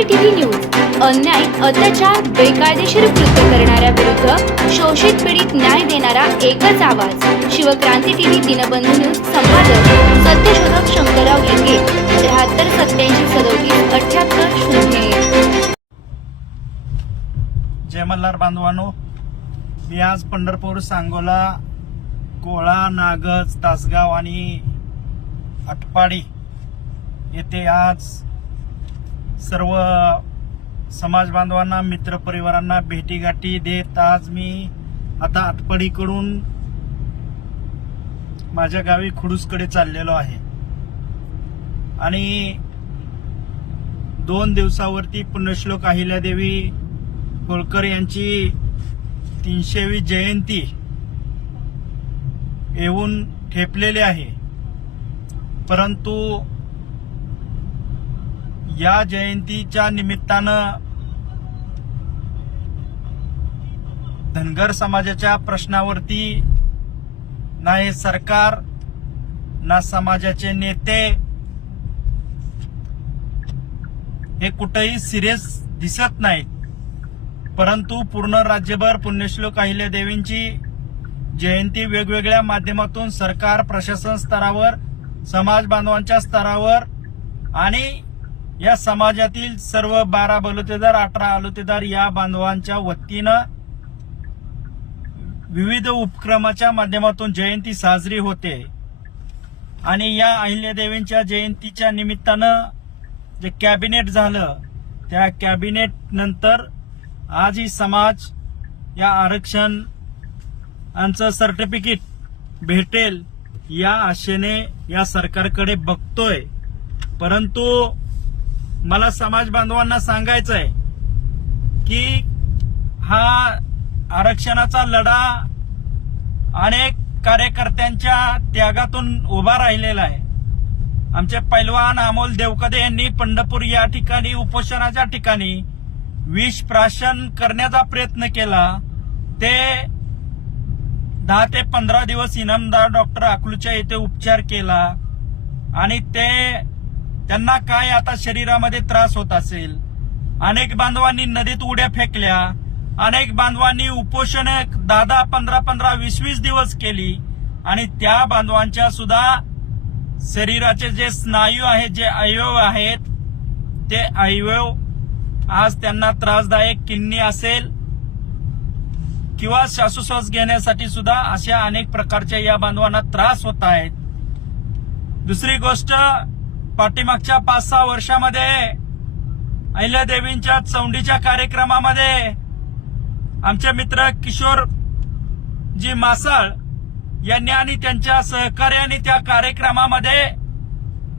क्रांती TV news अन्याय अत्याचार बेकायदेशीर कृत्य करणाऱ्या विरुद्ध शोषित पीडित न्याय देणारा एकच आवाज. शिवक्रांती टीव्ही दिनबंधू न्यूज संपादक सत्यशोधक शंकरराव लिंगे त्र्याहत्तर सत्याऐंशी सदोतीस अठ्याहत्तर शून्य जय मल्हार बांधवानो मी आज पंढरपूर सांगोला कोळा नागज तासगाव आणि अटपाडी येथे आज सर्व समाज बांधवांना मित्र परिवारांना भेटीगाठी देत आज मी आता आतपडीकडून माझ्या गावी खुडूसकडे चाललेलो आहे. आणि दोन दिवसावरती पुण्यश्लोक अहिल्यादेवी होळकर यांची तीनशेवी जयंती येऊन ठेपलेली आहे. परंतु या जयंतीच्या निमित्तानं धनगर समाजाच्या प्रश्नावरती ना हे सरकार ना समाजाचे नेते हे कुठेही सिरियस दिसत नाहीत. परंतु पूर्ण राज्यभर पुण्यश्लोक अहिल्यादेवींची जयंती वेगवेगळ्या माध्यमातून सरकार प्रशासन स्तरावर समाज बांधवांच्या स्तरावर आणि या समाजातील सर्व बारा बलुतेदार अठरा आलुतेदार या बांधवांच्या वतीनं विविध उपक्रमाच्या माध्यमातून जयंती साजरी होते. आणि या अहिल्यादेवींच्या जयंतीच्या निमित्तानं जे कॅबिनेट झालं त्या कॅबिनेट नंतर आजही समाज या आरक्षण यांचं सर्टिफिकेट भेटेल या आशेने या सरकारकडे बघतोय. परंतु मला समाज बांधवांना सांगायचं आहे की हा आरक्षणाचा लढा अनेक कार्यकर्त्यांच्या त्यागातून उभा राहिलेला आहे. आमचे पैलवान अमोल देवकदे यांनी पंढरपूर या ठिकाणी उपोषणाच्या ठिकाणी विष प्राशन करण्याचा प्रयत्न केला. ते दहा ते पंधरा दिवस इनामदार डॉक्टर अकलूच्या येथे उपचार केला आणि ते त्यांना काय आता शरीरामध्ये त्रास होत असेल? अनेक बांधवांनी नदीत उड्या फेकल्या. अनेक बांधवांनी उपोषण दादा पंधरा पंधरा वीस वीस दिवस केली. आणि त्या बांधवांच्या सुद्धा शरीराचे जे स्नायू आहेत जे अवयव आहेत ते अवयव आज त्यांना त्रासदायक किडनी असेल किंवा श्वासोश्वास घेण्यासाठी सुद्धा अशा अनेक प्रकारच्या या बांधवांना त्रास होत आहेत. दुसरी गोष्ट पाठीमागच्या पाच सहा वर्षामध्ये अहिल्यादेवींच्या चौंडीच्या कार्यक्रमामध्ये आमचे मित्र किशोर जी मासाळ यांनी आणि त्यांच्या सहकार्याने त्या कार्यक्रमामध्ये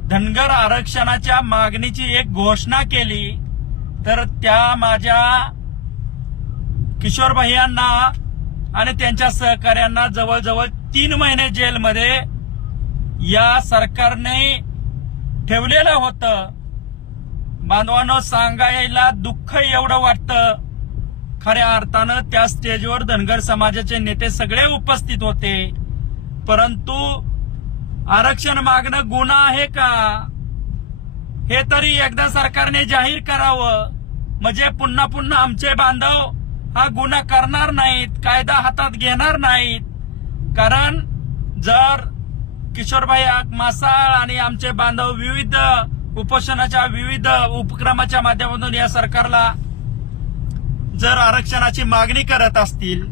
धनगर आरक्षणाच्या मागणीची एक घोषणा केली. तर त्या माझ्या किशोर भैयांना आणि त्यांच्या सहकार्यांना जवळजवळ तीन महिने जेलमध्ये या सरकारने ठेवलेलं होतं. बांधवानं सांगायला दुःख एवढं वाटतं. खऱ्या अर्थानं त्या स्टेजवर धनगर समाजाचे नेते सगळे उपस्थित होते. परंतु आरक्षण मागणं गुन्हा आहे का? हे तरी एकदा सरकारने जाहीर करावं. म्हणजे पुन्हा पुन्हा आमचे बांधव हा गुन्हा करणार नाहीत कायदा हातात घेणार नाहीत. कारण जर किशोरभाई मासाळ आणि आमचे बांधव विविध उपोषणाच्या विविध उपक्रमाच्या माध्यमातून या सरकारला जर आरक्षणाची मागणी करत असतील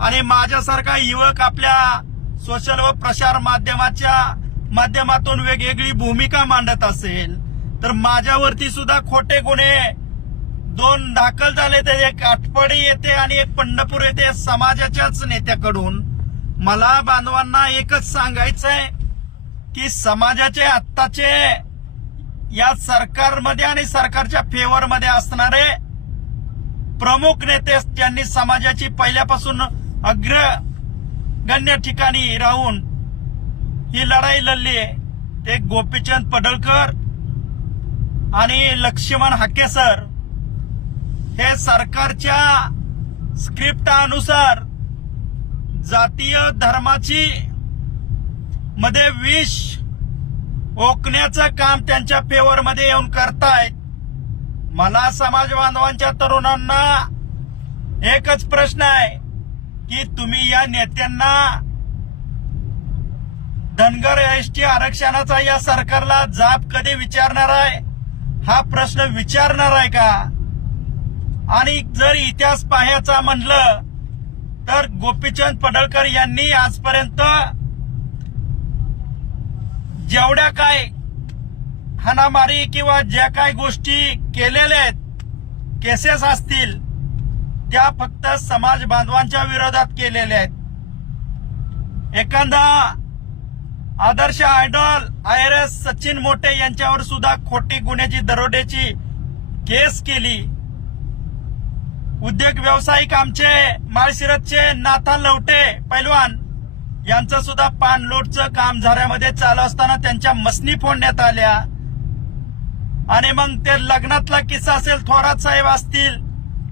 आणि माझ्यासारखा युवक आपल्या सोशल व प्रसार माध्यमाच्या माध्यमातून वेगवेगळी भूमिका मांडत असेल तर माझ्यावरती सुद्धा खोटे गुन्हे दोन दाखल झाले तर एक आठवडी येते आणि एक पंढरपूर येथे समाजाच्याच नेत्याकडून. मला बांधवांना एकच सांगायचंय की समाजाचे आत्ताचे या सरकारमध्ये आणि सरकारच्या फेवरमध्ये असणारे प्रमुख नेते ज्यांनी समाजाची पहिल्यापासून अग्रगण्य ठिकाणी राहून ही लढाई लढली ते गोपीचंद पडळकर आणि लक्ष्मण हाकेसर हे सरकारच्या स्क्रिप्टानुसार जातीय धर्माची मध्ये विष ओकण्याचं काम त्यांच्या फेवर मध्ये येऊन करतायत. मला समाज बांधवांच्या तरुणांना एकच प्रश्न आहे की तुम्ही या नेत्यांना धनगर एसटी आरक्षणाचा या सरकारला जाब कधी विचारणार आहे? हा प्रश्न विचारणार आहे का? आणि जर इतिहास पाहायचा म्हणलं तर गोपीचंद पडळकर यांनी आजपर्यंत जेवढ्या काय हाणामारी किंवा ज्या काय गोष्टी केलेल्या आहेत केसेस असतील त्या फक्त समाज बांधवांच्या विरोधात केलेल्या आहेत. एखादा आदर्श idol I R S Sachin मोठे यांच्यावर सुद्धा खोटी गुन्ह्याची दरोड्याची केस केली. उद्योग व्यावसायिक आमचे माळशिरतचे नाथा लवटे पैलवान. यांचं सुद्धा पाणलोटचं काम झाऱ्यामध्ये चालू असताना त्यांच्या मसनी फोडण्यात आल्या. आणि मग ते लग्नातला किस्सा असेल थोरात साहेब असतील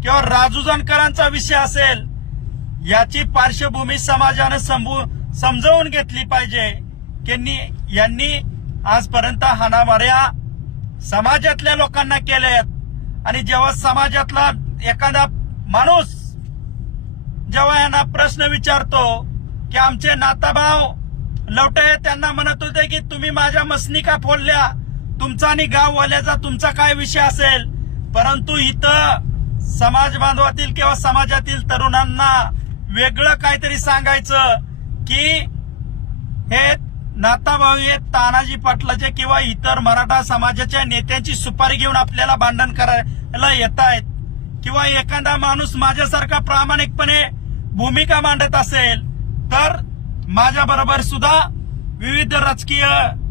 किंवा राजू जानकरांचा विषय असेल याची पार्श्वभूमी समाजानं समजवून समजावून घेतली पाहिजे. की यांनी आजपर्यंत हाणामाऱ्या समाजातल्या लोकांना केल्यात आणि जेव्हा समाजातला एखादा माणूस जेव्हा यांना प्रश्न विचारतो की आमचे नाताभाव लवटे त्यांना म्हणत होते की तुम्ही माझ्या मसनी का फोडल्या तुमचा आणि गाववाल्याचा तुमचा काय विषय असेल? परंतु इथं समाज बांधवातील किंवा समाजातील तरुणांना वेगळं काहीतरी सांगायचं की हे नाताभाऊ हे तानाजी पाटलाचे किंवा इतर मराठा समाजाच्या नेत्यांची सुपारी घेऊन आपल्याला भांडण करायला येत आहेत किंवा एखादा माणूस माझ्यासारखा प्रामाणिकपणे भूमिका मांडत असेल तर माझ्या बरोबर सुद्धा विविध राजकीय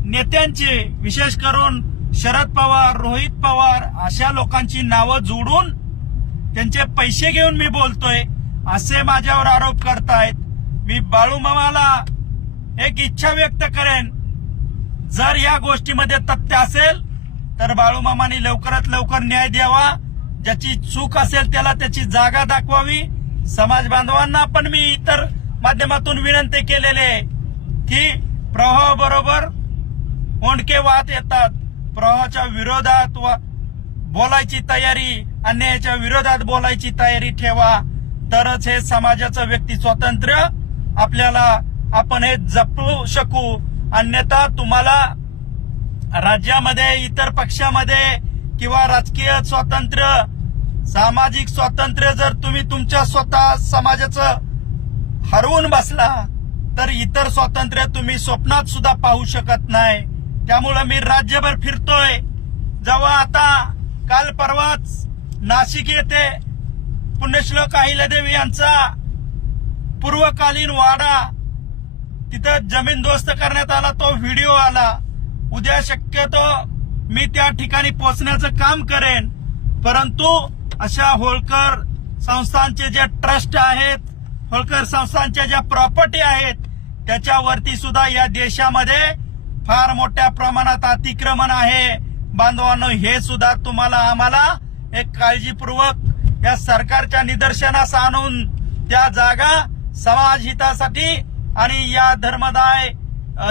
नेत्यांची विशेष करून शरद पवार रोहित पवार अशा लोकांची नावं जोडून त्यांचे पैसे घेऊन मी बोलतोय असे माझ्यावर आरोप करतायत. मी बाळूमामाला एक इच्छा व्यक्त करेन जर या गोष्टीमध्ये तथ्य असेल तर बाळूमामाने लवकरात लवकर न्याय द्यावा. ज्याची चूक असेल त्याला त्याची जागा दाखवावी. समाज बांधवांना पण मी इतर माध्यमातून विनंती केलेली आहे की प्रवाहाबरोबर ओंडके वाहत येतात. प्रवाहाच्या विरोधात व बोलायची तयारी अन्यायाच्या विरोधात बोलायची तयारी ठेवा. तरच हे समाजाचं व्यक्ती स्वातंत्र्य आपल्याला आपण हे जपू शकू. अन्यथा तुम्हाला राज्यामध्ये इतर पक्षामध्ये किंवा राजकीय स्वातंत्र्य सामाजिक स्वातंत्र्य जर तुम्ही तुमच्या स्वतः समाजाचं हरवून बसला तर इतर स्वातंत्र्य तुम्ही स्वप्नात सुद्धा पाहू शकत नाही. त्यामुळं मी राज्यभर फिरतोय. जेव्हा आता काल परवाच नाशिक येथे पुण्यश्लोक अहिल्यादेवी यांचा पूर्वकालीन वाडा तिथं जमीन दोस्त करण्यात आला तो व्हिडिओ आला. उद्या शक्यतो मी त्या ठिकाणी पोहोचण्याचं काम करेन. परंतु अशा होळकर संस्थांचे जे ट्रस्ट आहेत होळकर संस्थांच्या ज्या प्रॉपर्टी आहेत त्याच्यावरती सुद्धा या देशामध्ये फार मोठ्या प्रमाणात अतिक्रमण आहे. बांधवांनो हे सुद्धा तुम्हाला आम्हाला एक काळजीपूर्वक या सरकारच्या निदर्शनास आणून त्या जागा समाज हितासाठी आणि या धर्मदाय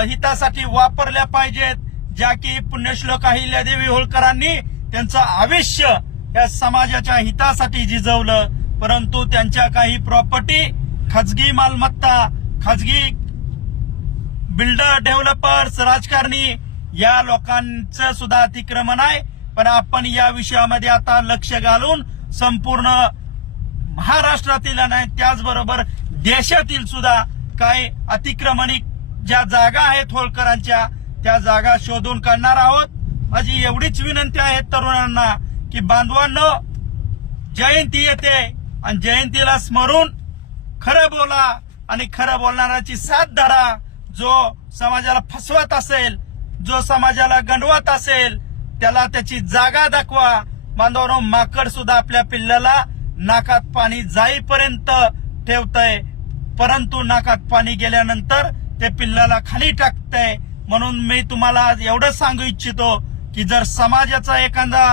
हितासाठी वापरल्या पाहिजेत. ज्या की पुण्यश्लोक अहिल्यादेवी होळकरांनी त्यांचं आयुष्य या समाजाच्या हितासाठी झिजवलं परंतु त्यांच्या काही प्रॉपर्टी खाजगी मालमत्ता खाजगी बिल्डर डेव्हलपर्स राजकारणी या लोकांचं सुद्धा अतिक्रमण आहे. पण आपण या विषयामध्ये आता लक्ष घालून संपूर्ण महाराष्ट्रातील नाही त्याचबरोबर देशातील सुद्धा काही अतिक्रमणिक ज्या जागा आहेत होळकरांच्या त्या जागा शोधून काढणार आहोत. माझी एवढीच विनंती आहे तरुणांना की बांधवांनो जयंती येते आणि जयंतीला स्मरून खरं बोला आणि खरं बोलणाऱ्याची साथ धरा. जो समाजाला फसवत असेल जो समाजाला गंडवत असेल त्याला त्याची जागा दाखवा. बांधवांनो माकड सुद्धा आपल्या पिल्ल्याला नाकात पाणी जाईपर्यंत ठेवतय. परंतु नाकात पाणी गेल्यानंतर ते पिल्लाला खाली टाकतंय. म्हणून मी तुम्हाला आज सांगू इच्छितो की जर समाजाचा एखादा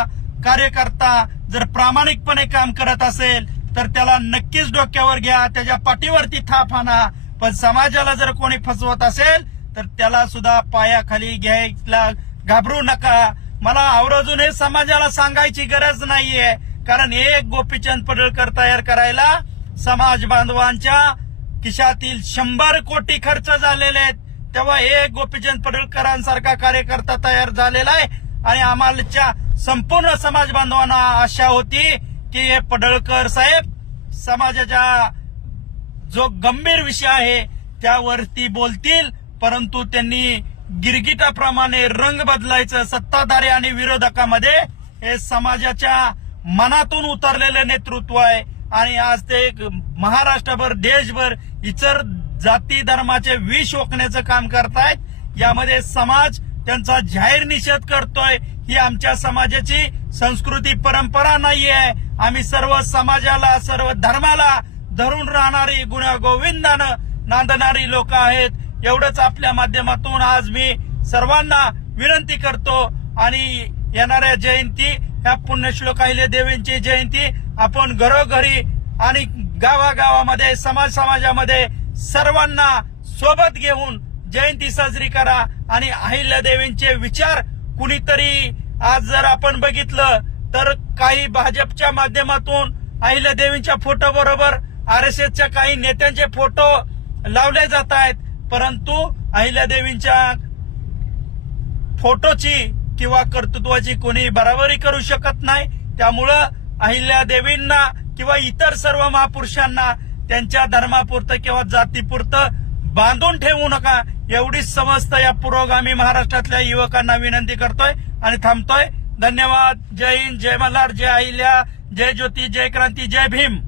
कार्यकर्ता जर प्रामाणिकपणे काम करत असेल तर त्याला नक्कीच डोक्यावर घ्या त्याच्या पाठीवरती थाप आणा. पण समाजाला जर कोणी फसवत असेल तर त्याला सुद्धा पायाखाली घ्यायला घाबरू नका. मला आवर्जून हे समाजाला सांगायची गरज नाहीये कारण एक गोपीचंद पडळकर तयार करायला समाज बांधवांच्या खिशातील शंभर कोटी खर्च झालेले आहेत. तेव्हा हे गोपीचंद पडळकरांसारखा कार्यकर्ता तयार झालेला आहे. आणि आम्हाच्या संपूर्ण समाज बांधवांना आशा होती की हे पडळकर साहेब समाजाच्या जो गंभीर विषय आहे त्यावरती बोलतील. परंतु त्यांनी गिरगिटाप्रमाणे रंग बदलायचं सत्ताधारी आणि विरोधकामध्ये हे समाजाच्या मनातून उतरलेलं नेतृत्व आहे. आणि आज ते एक महाराष्ट्रभर देशभर इतर जाती धर्माचे विष ओकण्याचं काम करतायत. यामध्ये समाज त्यांचा जाहीर निषेध करतोय. ही आमच्या समाजाची संस्कृती परंपरा नाही आहे आम्ही सर्व समाजाला सर्व धर्माला धरून राहणारी गुन्हा गोविंदानं नांदणारी लोक आहेत. एवढंच आपल्या माध्यमातून आज मी सर्वांना विनंती करतो. आणि येणाऱ्या जयंती ह्या पुण्यश्लोक अहिल्या देवींची जयंती आपण घरोघरी आणि गावागावामध्ये समाज समाजामध्ये सर्वांना सोबत घेऊन जयंती साजरी करा आणि अहिल्या देवींचे विचार कुणीतरी आज जर आपण बघितलं तर काही भाजपच्या माध्यमातून अहिल्या देवींच्या फोटो बरोबर आर एस एसच्या काही नेत्यांचे फोटो लावले जात आहेत. परंतु अहिल्या देवींच्या फोटोची किंवा कर्तृत्वाची कोणी बराबरी करू शकत नाही. त्यामुळं अहिल्या देवींना किंवा इतर सर्व महापुरुषांना त्यांच्या धर्मापुरतं किंवा जातीपुरतं बांधून ठेवू नका. एवढीच समस्त या पुरोगामी महाराष्ट्रातल्या युवकांना विनंती करतोय आणि थांबतोय. धन्यवाद. जय हिंद. जय मल्हार. जय अहिल्या. जय ज्योती. जय क्रांती. जय भीम.